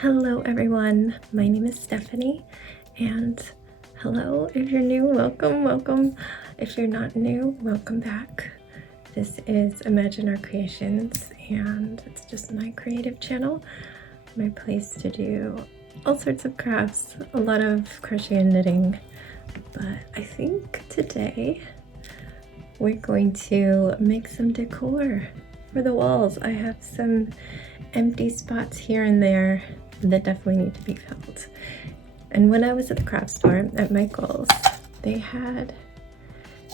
Hello everyone, my name is Stephanie, and hello if you're new, welcome. If you're not new, welcome back. This is Imagine Our Creations, and it's just my creative channel, my place to do all sorts of crafts, a lot of crochet and knitting. But I think today we're going to make some decor for the walls. I have some empty spots here and there that definitely need to be filled. And when I was at the craft store at Michael's, they had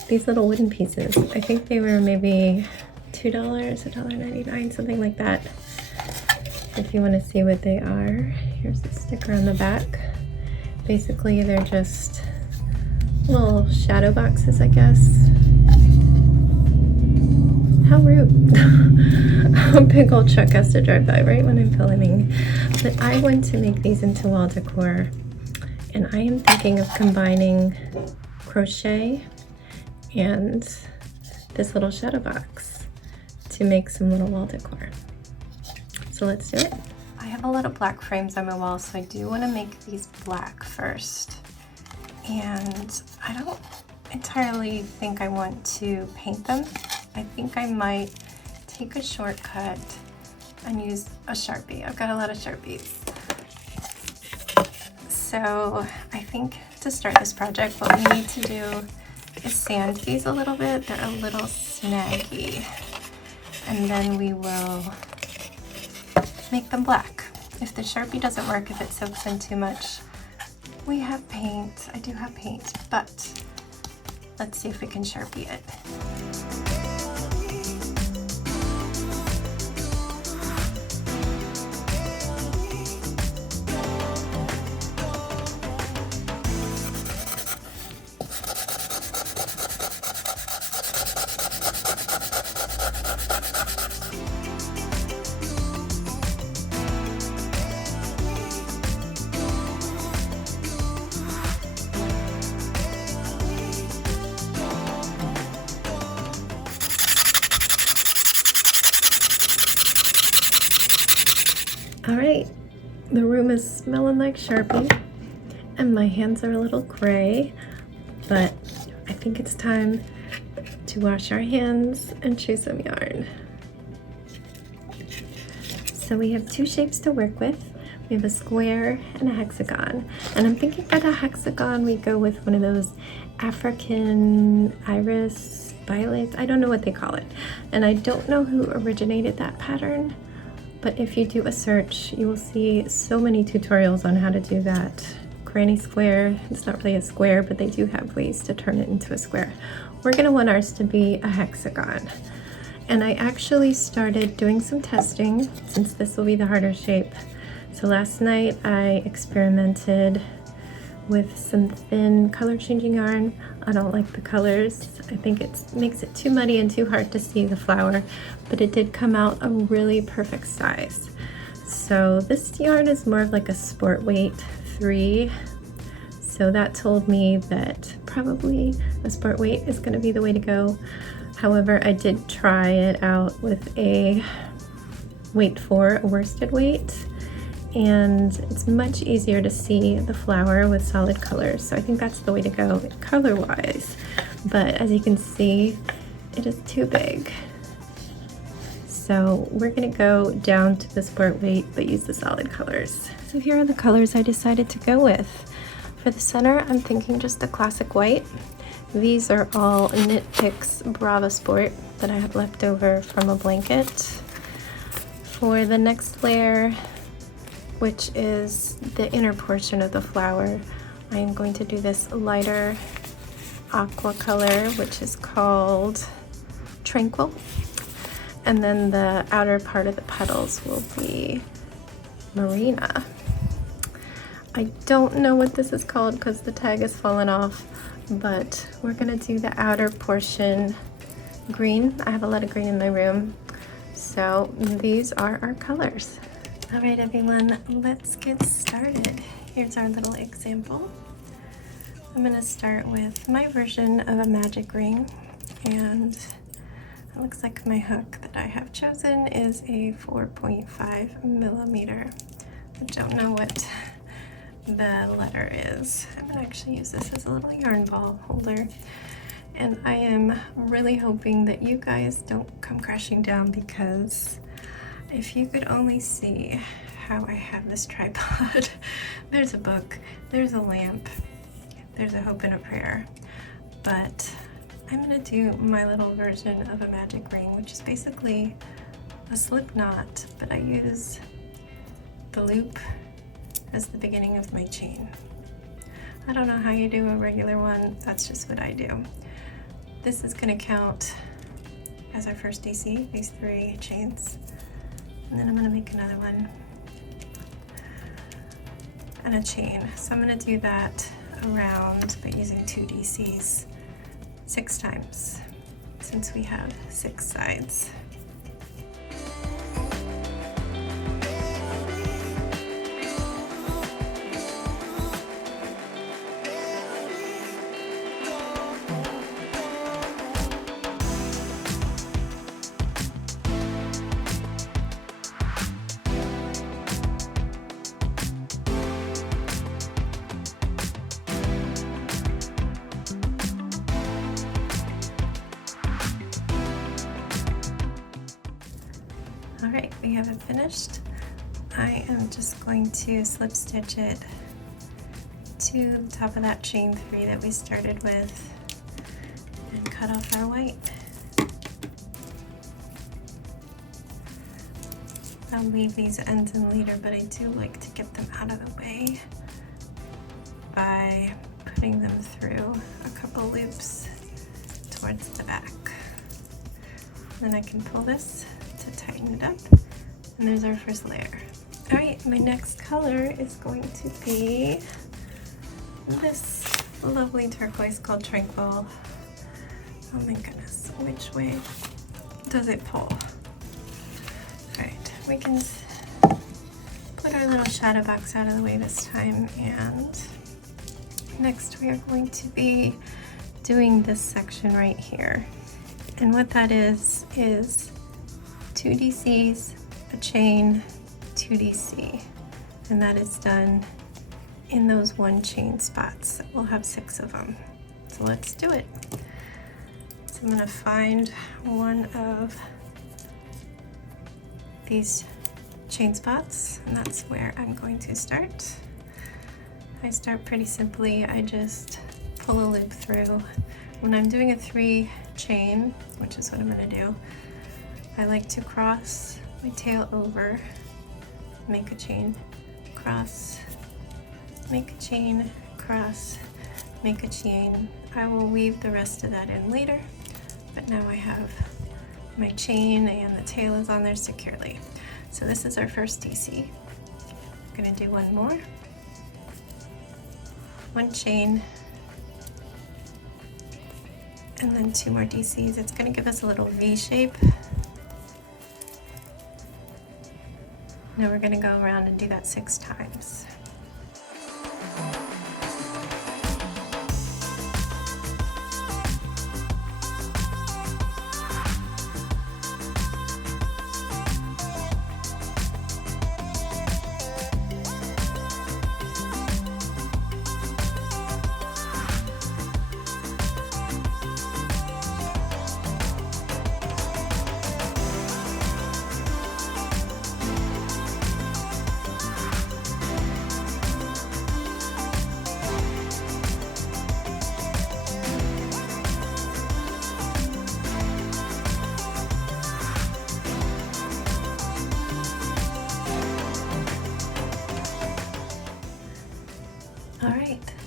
these little wooden pieces. I think they were maybe $2, $1.99, something like that. If you want to see what they are, here's the sticker on the back. Basically, they're just little shadow boxes, I guess. How rude. A big old truck has to drive by right when I'm filming. But I want to make these into wall decor, and I am thinking of combining crochet and this little shadow box to make some little wall decor. So let's do it. I have a lot of black frames on my wall, so I do want to make these black first. And I don't entirely think I want to paint them. I think I might take a shortcut and use a Sharpie. I've got a lot of Sharpies. So I think to start this project, what we need to do is sand these a little bit. They're a little snaggy. And then we will make them black. If the Sharpie doesn't work, if it soaks in too much, we have paint. I do have paint, but let's see if we can Sharpie it. All right, the room is smelling like Sharpie, and my hands are a little gray, but I think it's time to wash our hands and choose some yarn. So we have two shapes to work with. We have a square and a hexagon, and I'm thinking for the hexagon we go with one of those African iris violets. I don't know what they call it, and I don't know who originated that pattern. But if you do a search, you will see so many tutorials on how to do that. Granny square, it's not really a square, but they do have ways to turn it into a square. We're gonna want ours to be a hexagon. And I actually started doing some testing since this will be the harder shape. So last night I experimented with some thin color changing yarn. I don't like the colors. I think it makes it too muddy and too hard to see the flower, but it did come out a really perfect size. So this yarn is more of like a sport weight 3. So that told me that probably a sport weight is gonna be the way to go. However, I did try it out with a weight 4, a worsted weight, and it's much easier to see the flower with solid colors. So I think that's the way to go color-wise. But as you can see, it is too big. So we're gonna go down to the sport weight, but use the solid colors. So here are the colors I decided to go with. For the center, I'm thinking just the classic white. These are all Knit Picks Brava Sport that I have left over from a blanket. For the next layer, which is the inner portion of the flower, I am going to do this lighter aqua color, which is called Tranquil. And then the outer part of the petals will be Marina. I don't know what this is called because the tag has fallen off, but we're gonna do the outer portion green. I have a lot of green in my room. So these are our colors. All right, everyone, let's get started. Here's our little example. I'm gonna start with my version of a magic ring, and it looks like my hook that I have chosen is a 4.5 millimeter. I don't know what the letter is. I'm gonna actually use this as a little yarn ball holder. And I am really hoping that you guys don't come crashing down, because if you could only see how I have this tripod. There's a book, there's a lamp, there's a hope and a prayer. But I'm gonna do my little version of a magic ring, which is basically a slip knot, but I use the loop as the beginning of my chain. I don't know how you do a regular one, that's just what I do. This is gonna count as our first DC, these 3 chains. And then I'm gonna make another one and a chain. So I'm gonna do that around, but using 2 DCs 6 times, since we have 6 sides. Alright, we have it finished. I am just going to slip stitch it to the top of that chain 3 that we started with and cut off our white. I'll leave these ends in later, but I do like to get them out of the way by putting them through a couple loops towards the back. Then I can pull this to tighten it up, and there's our first layer. All right, my next color is going to be this lovely turquoise called Tranquil. Oh my goodness, which way does it pull? All right, we can put our little shadow box out of the way this time, and next we are going to be doing this section right here. And what that is 2 DCs, a chain, 2 DC, and that is done in those 1 chain spots. We'll have 6 of them. So let's do it. So I'm gonna find one of these chain spots, and that's where I'm going to start. I start pretty simply. I just pull a loop through. When I'm doing a 3 chain, which is what I'm gonna do, I like to cross my tail over, make a chain, cross, make a chain, cross, make a chain. I will weave the rest of that in later, but now I have my chain and the tail is on there securely. So this is our first DC. I'm gonna do one more, 1 chain, and then 2 more DCs. It's gonna give us a little V shape. Now we're gonna go around and do that 6 times.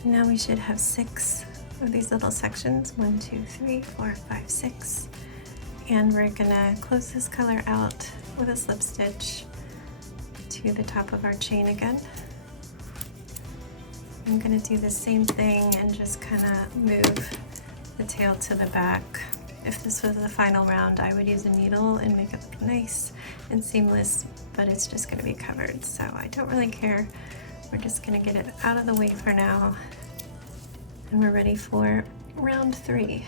Now we should have 6 of these little sections, 1, 2, 3, 4, 5, 6. And we're gonna close this color out with a slip stitch to the top of our chain again. I'm gonna do the same thing and just kind of move the tail to the back. If this was the final round, I would use a needle and make it look nice and seamless, but it's just gonna be covered, so I don't really care. We're just gonna get it out of the way for now, and we're ready for round 3.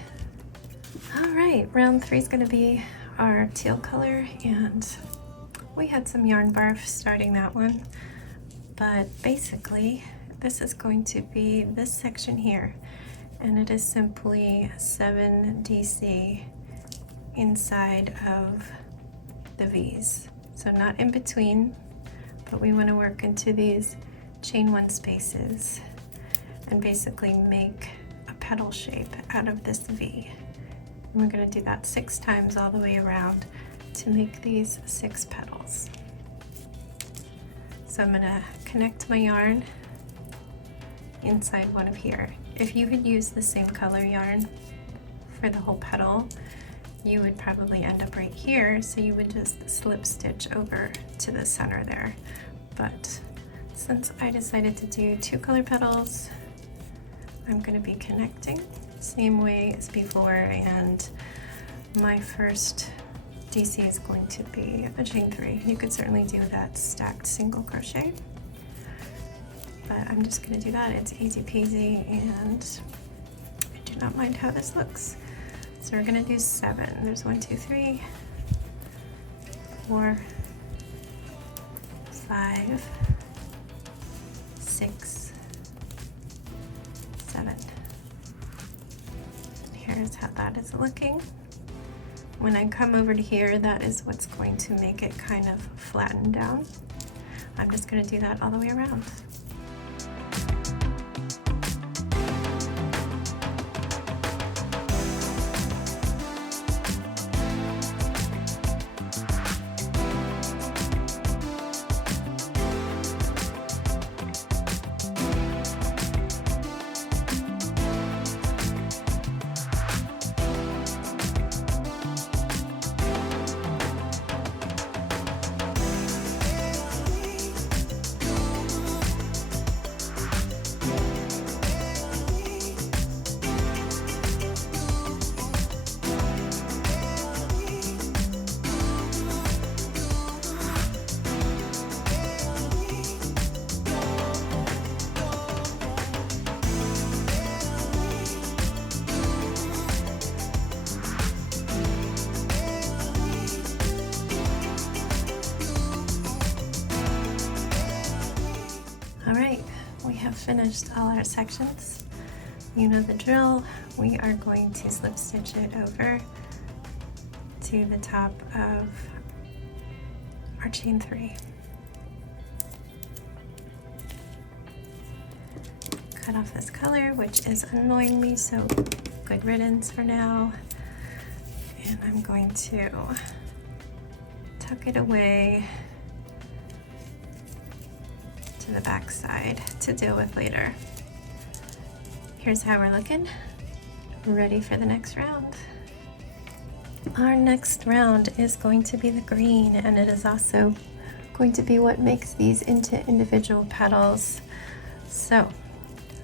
All right, round 3 is gonna be our teal color, and we had some yarn barf starting that one, But basically, this is going to be this section here, and it is simply 7 DC inside of the V's. So not in between, but we want to work into these chain 1 spaces and basically make a petal shape out of this V. And we're going to do that 6 times all the way around to make these 6 petals. So I'm going to connect my yarn inside one of here. If you had used the same color yarn for the whole petal, you would probably end up right here, so you would just slip stitch over to the center there. But since I decided to do 2 color petals, I'm going to be connecting same way as before, and my first DC is going to be a chain 3. You could certainly do that stacked single crochet, but I'm just going to do that. It's easy peasy, and I do not mind how this looks. So we're going to do 7. There's 1, 2, 3, 4, 5, 6, 7. Here's how that is looking. When I come over to here, that is what's going to make it kind of flatten down. I'm just going to do that all the way around. Alright, we have finished all our sections. You know the drill. We are going to slip stitch it over to the top of our chain 3. Cut off this color, which is annoying me, so good riddance for now. And I'm going to tuck it away to the back side to deal with later. Here's how we're looking. We're ready for the next round. Our next round is going to be the green, and it is also going to be what makes these into individual petals. So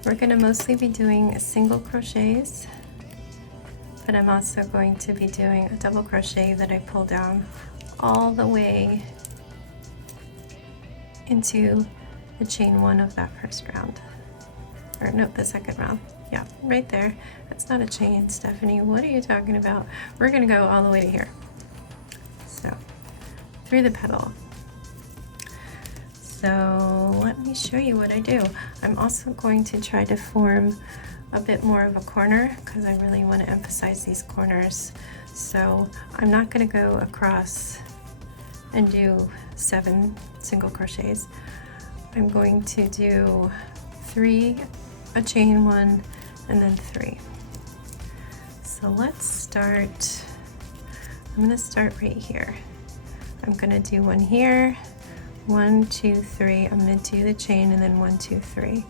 we're going to mostly be doing single crochets, but I'm also going to be doing a double crochet that I pull down all the way into the chain 1 of that first round. Or no, the second round. Yeah, right there. That's not a chain, Stephanie. What are you talking about? We're gonna go all the way to here. So, through the petal. So, let me show you what I do. I'm also going to try to form a bit more of a corner because I really want to emphasize these corners. So, I'm not gonna go across and do 7 single crochets. I'm going to do 3, a chain 1, and then 3. So let's start. I'm going to start right here. I'm going to do 1 here, 1, 2, 3. I'm going to do the chain and then 1, 2, 3.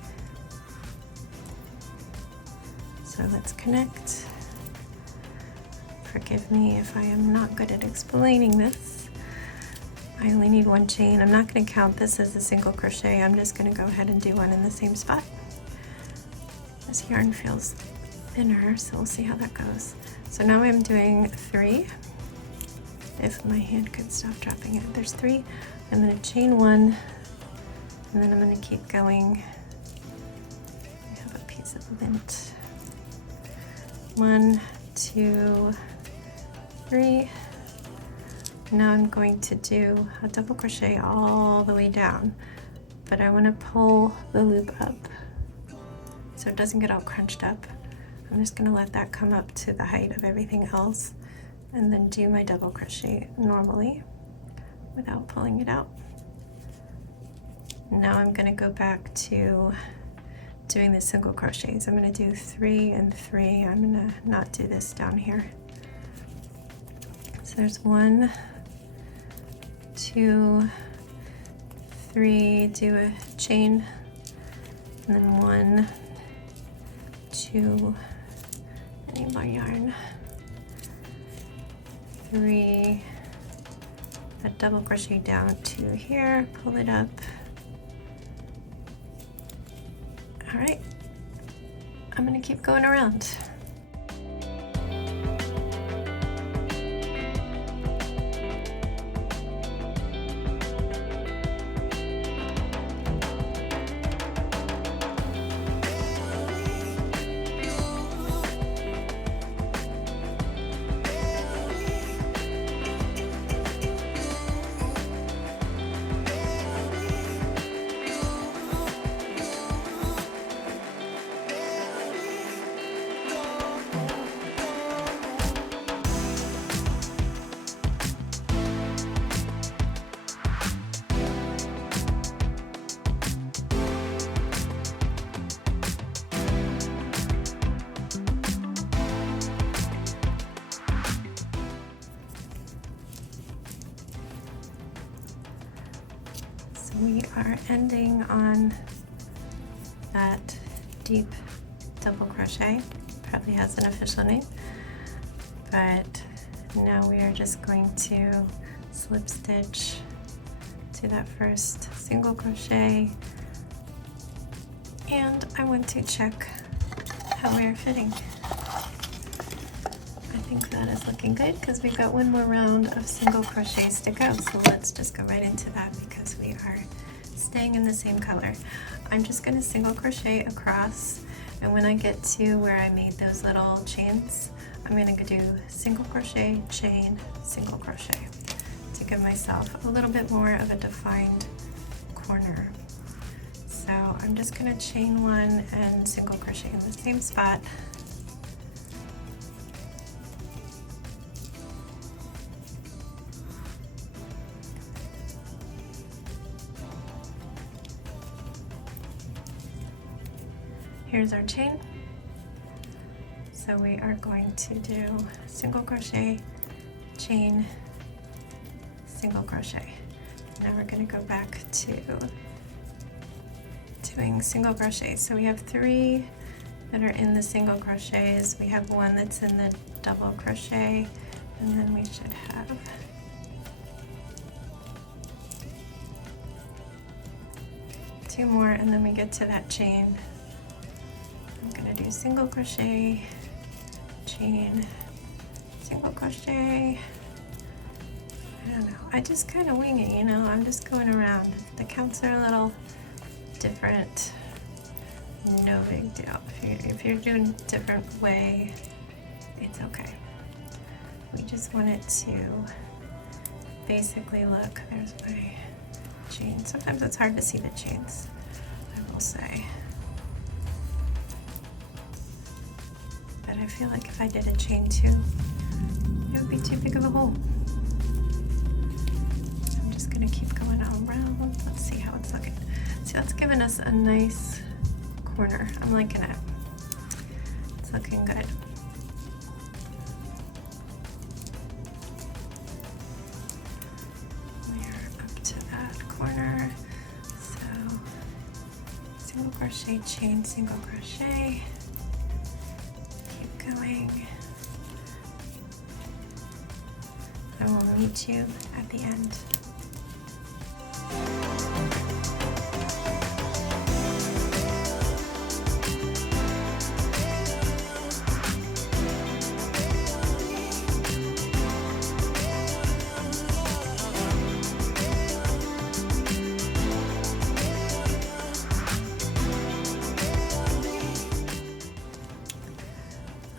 So let's connect. Forgive me if I am not good at explaining this. I only need 1 chain. I'm not going to count this as a single crochet. I'm just going to go ahead and do 1 in the same spot. This yarn feels thinner, so we'll see how that goes. So now I'm doing 3. If my hand could stop dropping it. There's 3. I'm going to chain 1, and then I'm going to keep going. I have a piece of lint. 1, 2, 3. Now I'm going to do a double crochet all the way down, but I want to pull the loop up so it doesn't get all crunched up. I'm just going to let that come up to the height of everything else and then do my double crochet normally without pulling it out. Now I'm going to go back to doing the single crochets. I'm going to do 3 and 3. I'm going to not do this down here. So there's 1, 2, 3, do a chain, and then 1, 2, I need more yarn, 3, a double crochet down to here, pull it up. All right, I'm gonna keep going around. We are ending on that deep double crochet. Probably has an official name, but now we are just going to slip stitch to that first single crochet, and I want to check how we are fitting. I think that is looking good because we've got one more round of single crochets to go, so let's just go right into that because we are staying in the same color. I'm just going to single crochet across, and when I get to where I made those little chains, I'm going to do single crochet, chain, single crochet to give myself a little bit more of a defined corner. So I'm just going to chain 1 and single crochet in the same spot. Here's our chain. So we are going to do single crochet, chain, single crochet. Now we're going to go back to doing single crochet. So we have 3 that are in the single crochets. We have 1 that's in the double crochet, and then we should have 2 more, and then we get to that chain. I'm going to do single crochet, chain, single crochet. I don't know, I just kind of wing it, you know, I'm just going around. The counts are a little different, no big deal. If you're doing a different way, it's okay. We just want it to basically look, there's my chain. Sometimes it's hard to see the chains, I will say. But I feel like if I did a chain 2, it would be too big of a hole. So I'm just gonna keep going all around. Let's see how it's looking. See, that's giving us a nice corner. I'm liking it. It's looking good. We're up to that corner. So single crochet, chain, single crochet. Going. I will meet you at the end.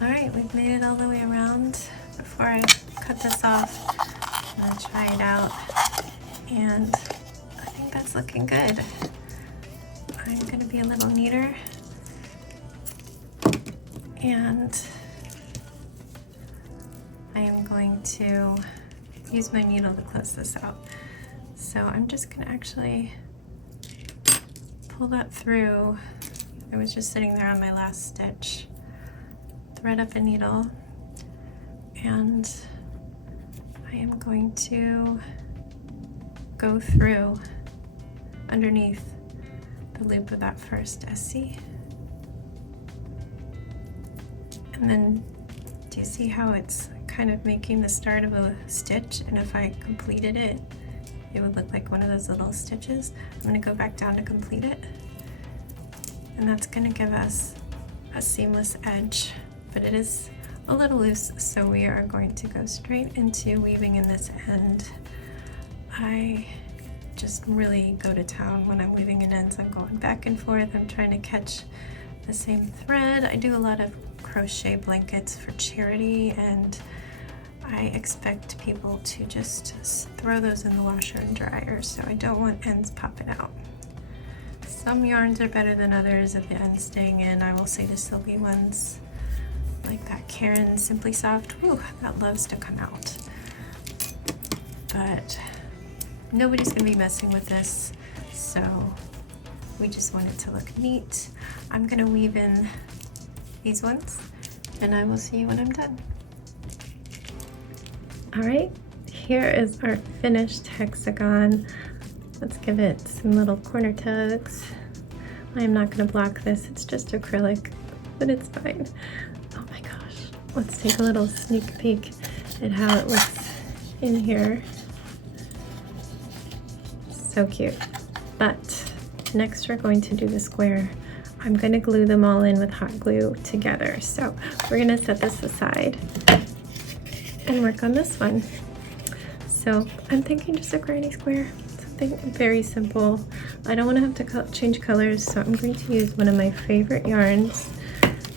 Alright, we've made it all the way around. Before I cut this off, I'm going to try it out, and I think that's looking good. I'm going to be a little neater, and I am going to use my needle to close this out. So I'm just going to actually pull that through. I was just sitting there on my last stitch, thread up a needle, and I am going to go through underneath the loop of that first SC. And then, do you see how it's kind of making the start of a stitch? And if I completed it, it would look like one of those little stitches. I'm going to go back down to complete it. And that's going to give us a seamless edge, but it is a little loose, so we are going to go straight into weaving in this end. I just really go to town when I'm weaving in ends. I'm going back and forth. I'm trying to catch the same thread. I do a lot of crochet blankets for charity, and I expect people to just throw those in the washer and dryer, so I don't want ends popping out. Some yarns are better than others at the end staying in. I will say the silky ones, like that Karen Simply Soft, whew, that loves to come out. But nobody's gonna be messing with this, so we just want it to look neat. I'm gonna weave in these ones, and I will see you when I'm done. All right, here is our finished hexagon. Let's give it some little corner tugs. I am not gonna block this, it's just acrylic, but it's fine. Oh my gosh, let's take a little sneak peek at how it looks in here. So cute. But next we're going to do the square. I'm gonna glue them all in with hot glue together. So we're gonna set this aside and work on this one. So I'm thinking just a granny square, something very simple. I don't want to have to change colors, so I'm going to use one of my favorite yarns.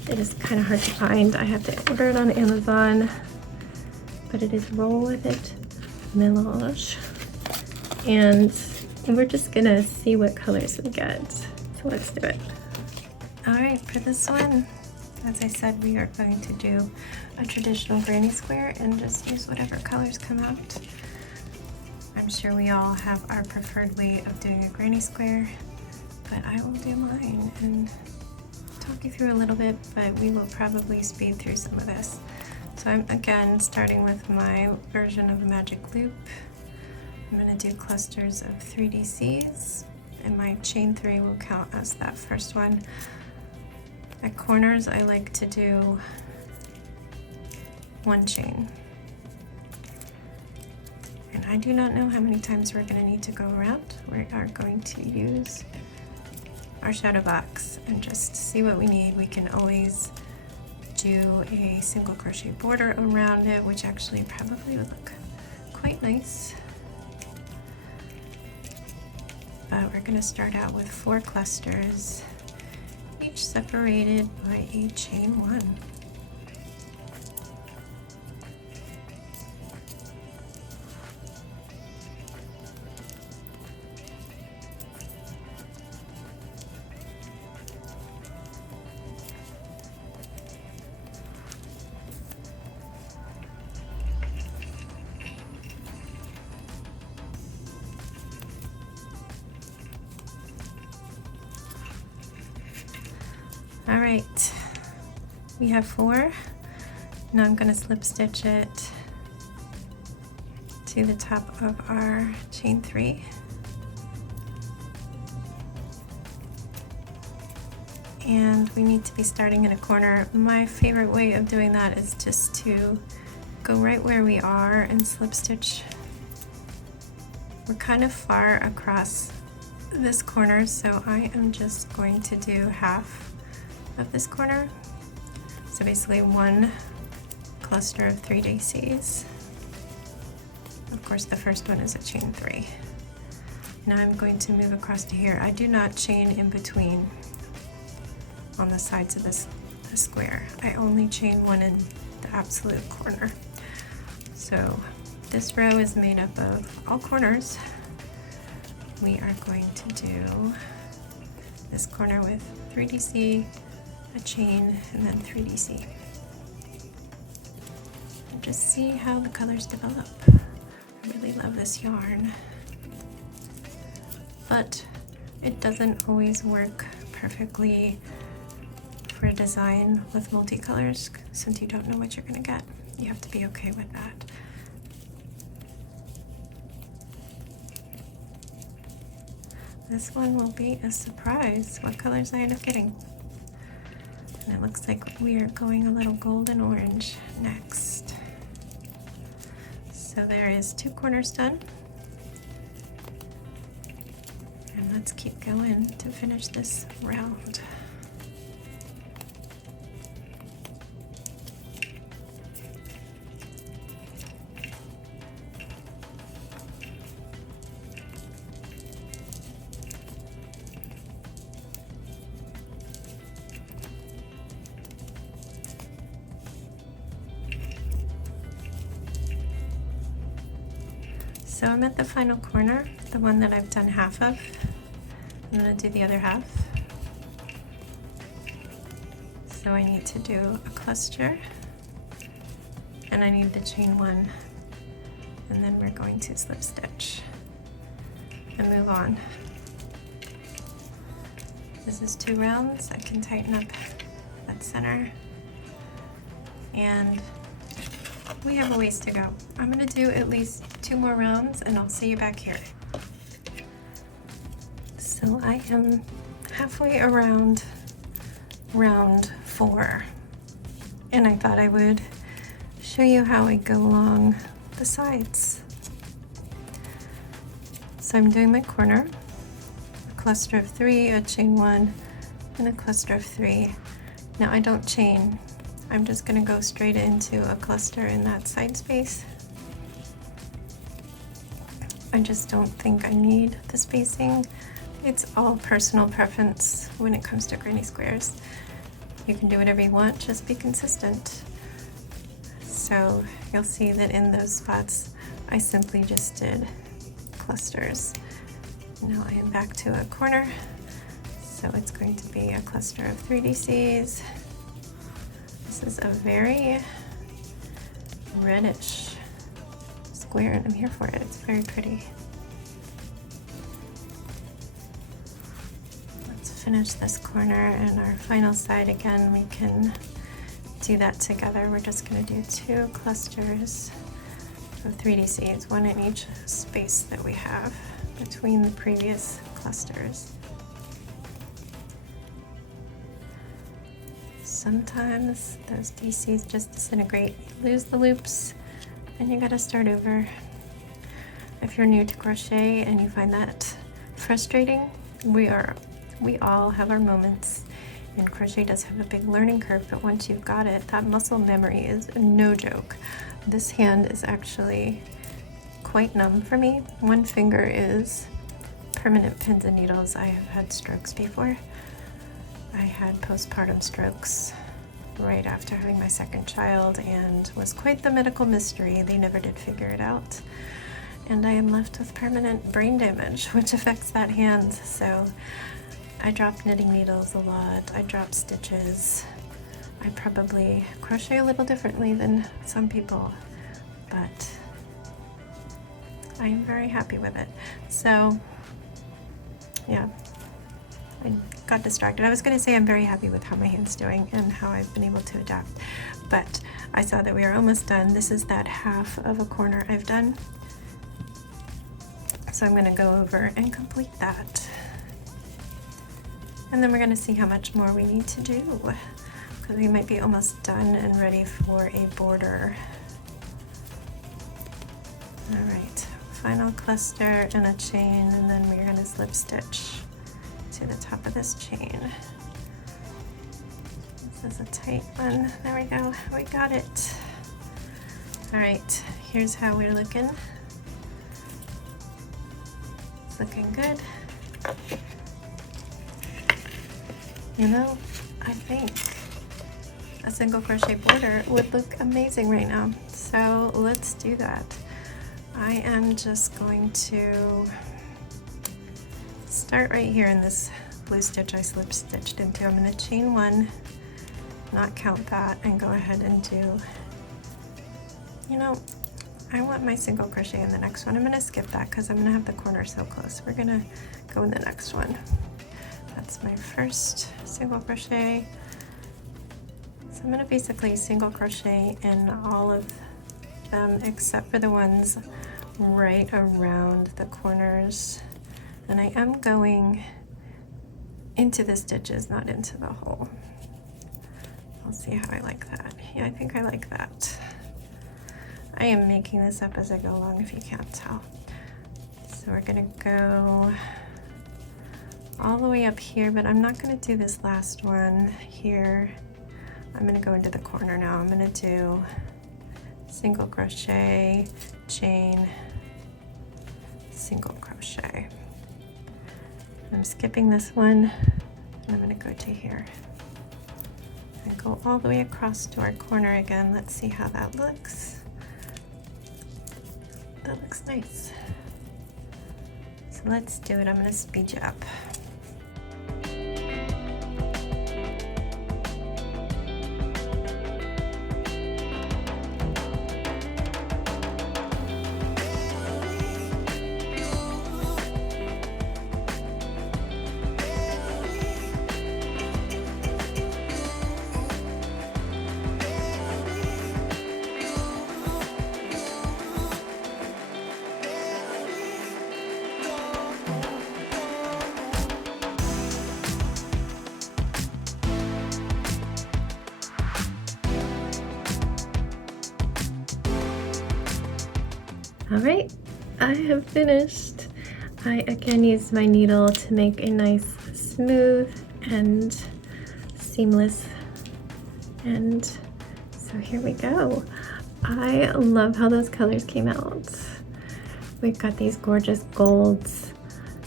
It is kind of hard to find. I have to order it on Amazon, but it is Roll With It Melange. And we're just gonna see what colors we get. So let's do it. All right, for this one, as I said, we are going to do a traditional granny square and just use whatever colors come out. I'm sure we all have our preferred way of doing a granny square, but I will do mine and talk you through a little bit, but we will probably speed through some of this. So I'm again starting with my version of a magic loop. I'm going to do clusters of 3DCs, and my chain 3 will count as that first one. At corners, I like to do 1 chain. And I do not know how many times we're going to need to go around. We are going to use our shadow box and just see what we need. We can always do a single crochet border around it, which actually probably would look quite nice. But we're going to start out with 4 clusters, each separated by a chain 1. All right, we have 4. Now I'm going to slip stitch it to the top of our chain 3. And we need to be starting in a corner. My favorite way of doing that is just to go right where we are and slip stitch. We're kind of far across this corner, so I am just going to do half of this corner. So basically 1 cluster of 3 daisies. Of course, the first one is a chain 3. Now I'm going to move across to here. I do not chain in between on the sides of this square. I only chain 1 in the absolute corner. So this row is made up of all corners. We are going to do this corner with 3DC, a chain, and then 3DC. And just see how the colors develop. I really love this yarn, but it doesn't always work perfectly for a design with multicolors since you don't know what you're gonna get. You have to be okay with that. This one will be a surprise what colors I end up getting. And it looks like we are going a little golden orange next. So there is 2 corners done. And let's keep going to finish this round. So I'm at the final corner, the one that I've done half of. I'm going to do the other half. So I need to do a cluster, and I need to chain 1, and then we're going to slip stitch and move on. This is 2 rounds. I can tighten up that center, and we have a ways to go. I'm going to do at least 2 more rounds and I'll see you back here. So I am halfway around round 4, and I thought I would show you how I go along the sides. So I'm doing my corner, a cluster of 3, a chain 1, and a cluster of 3. Now I don't chain. I'm just going to go straight into a cluster in that side space. I just don't think I need the spacing. It's all personal preference when it comes to granny squares. You can do whatever you want, just be consistent. So you'll see that in those spots, I simply just did clusters. Now I am back to a corner. So it's going to be a cluster of 3DCs. This is a very reddish square, and I'm here for it. It's very pretty. Let's finish this corner, and our final side again, we can do that together. We're just going to do 2 clusters of 3DCs, 1 in each space that we have between the previous clusters. Sometimes those DCs just disintegrate, you lose the loops, and you gotta start over. If you're new to crochet and you find that frustrating, we all have our moments, and crochet does have a big learning curve, but once you've got it, that muscle memory is no joke. This hand is actually quite numb for me. One finger is permanent pins and needles. I have had strokes before. I had postpartum strokes right after having my 2nd child, and was quite the medical mystery. They never did figure it out. And I am left with permanent brain damage, which affects that hand. So I drop knitting needles a lot. I drop stitches. I probably crochet a little differently than some people, but I am very happy with it. So yeah. I got distracted. I was going to say I'm very happy with how my hand's doing and how I've been able to adapt, but I saw that we are almost done. This is that half of a corner I've done. So I'm going to go over and complete that. And then we're going to see how much more we need to do, because we might be almost done and ready for a border. All right, final cluster and a chain, and then we're going to slip stitch to the top of this chain. This is a tight one. There we go. We got it. All right, here's how we're looking. It's looking good. You know, I think a single crochet border would look amazing right now. So let's do that. I am just going to start right here in this blue stitch I slip stitched into. I'm going to chain 1, not count that, and go ahead and do, you know, I want my single crochet in the next one. I'm going to skip that because I'm going to have the corner so close. We're going to go in the next one. That's my first single crochet. So I'm going to basically single crochet in all of them except for the ones right around the corners. And I am going into the stitches, not into the hole. I'll see how I like that. Yeah, I think I like that. I am making this up as I go along if you can't tell. So we're gonna go all the way up here, but I'm not gonna do this last one here. I'm gonna go into the corner now. I'm gonna do single crochet, chain, single crochet. I'm skipping this one, and I'm gonna go to here. And go all the way across to our corner again. Let's see how that looks. That looks nice. So let's do it. I'm gonna speed you up. All right, I have finished. I again used my needle to make a nice smooth and seamless, and so here we go. I love how those colors came out. We've got these gorgeous golds,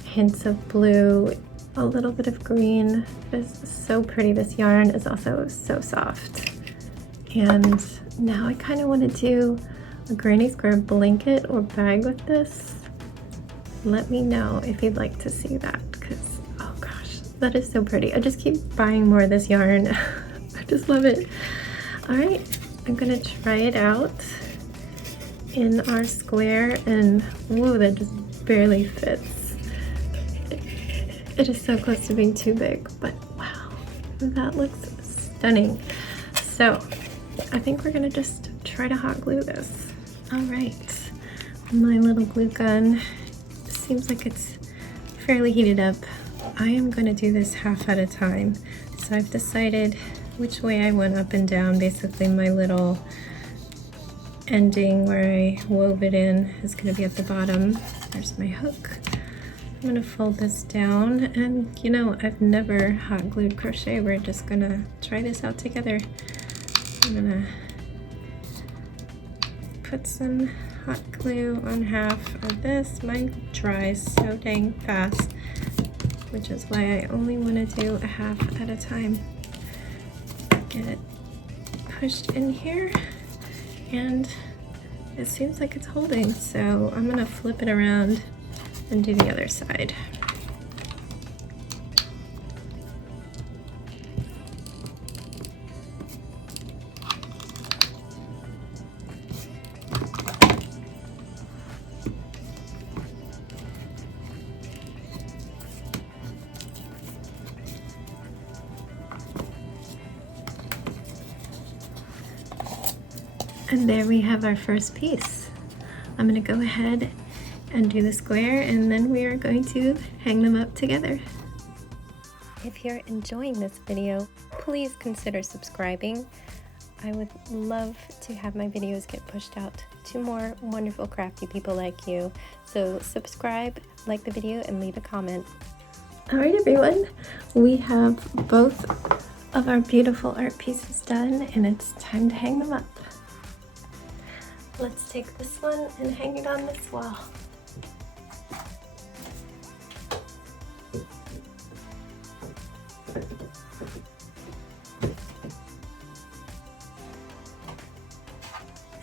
hints of blue, a little bit of green. It's so pretty. This yarn is also so soft. And now I kind of want to do a granny square blanket or bag with this. Let me know if you'd like to see that, because oh gosh, that is so pretty. I just keep buying more of this yarn. I just love it. All right, I'm gonna try it out in our square, and whoa, that just barely fits. It is so close to being too big, but wow, that looks stunning. So I think we're gonna just try to hot glue this. All right, my little glue gun seems like it's fairly heated up. I am going to do this half at a time. So I've decided which way I went up and down. Basically my little ending where I wove it in is going to be at the bottom. There's my hook. I'm going to fold this down, and you know, I've never hot glued crochet. We're just going to try this out together. I'm going to put some hot glue on half of this. Mine dries so dang fast, which is why I only want to do a half at a time. Get it pushed in here, and it seems like it's holding, so I'm gonna flip it around and do the other side. And there we have our first piece. I'm gonna go ahead and do the square, and then we are going to hang them up together. If you're enjoying this video, please consider subscribing. I would love to have my videos get pushed out to more wonderful crafty people like you. So subscribe, like the video, and leave a comment. All right, everyone, we have both of our beautiful art pieces done, and it's time to hang them up. Let's take this one and hang it on this wall.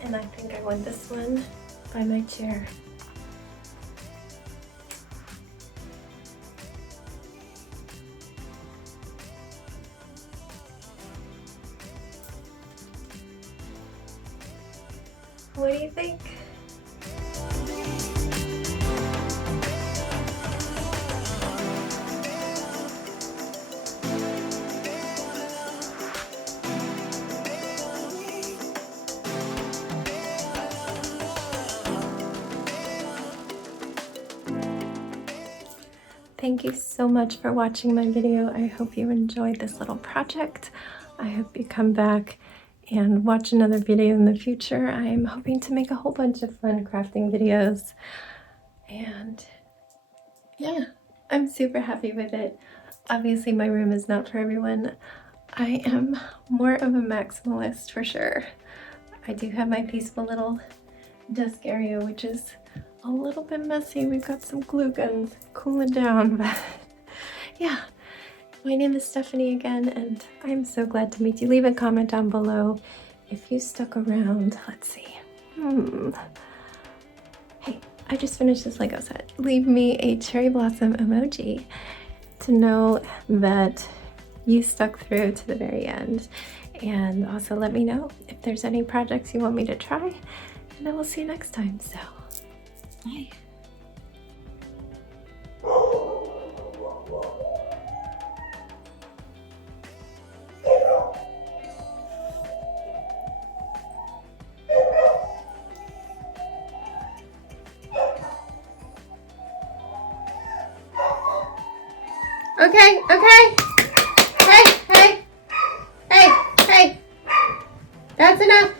And I think I want this one by my chair. What do you think? Thank you so much for watching my video. I hope you enjoyed this little project. I hope you come back and watch another video in the future. I am hoping to make a whole bunch of fun crafting videos. And yeah, I'm super happy with it. Obviously my room is not for everyone. I am more of a maximalist for sure. I do have my peaceful little desk area, which is a little bit messy. We've got some glue guns cooling down, but yeah. My name is Stephanie again, and I'm so glad to meet you. Leave a comment down below if you stuck around. Let's see. Hey, I just finished this Lego set. Leave me a cherry blossom emoji to know that you stuck through to the very end. And also let me know if there's any projects you want me to try, and I will see you next time. So, bye. Okay, okay. Hey, hey, hey, hey. That's enough.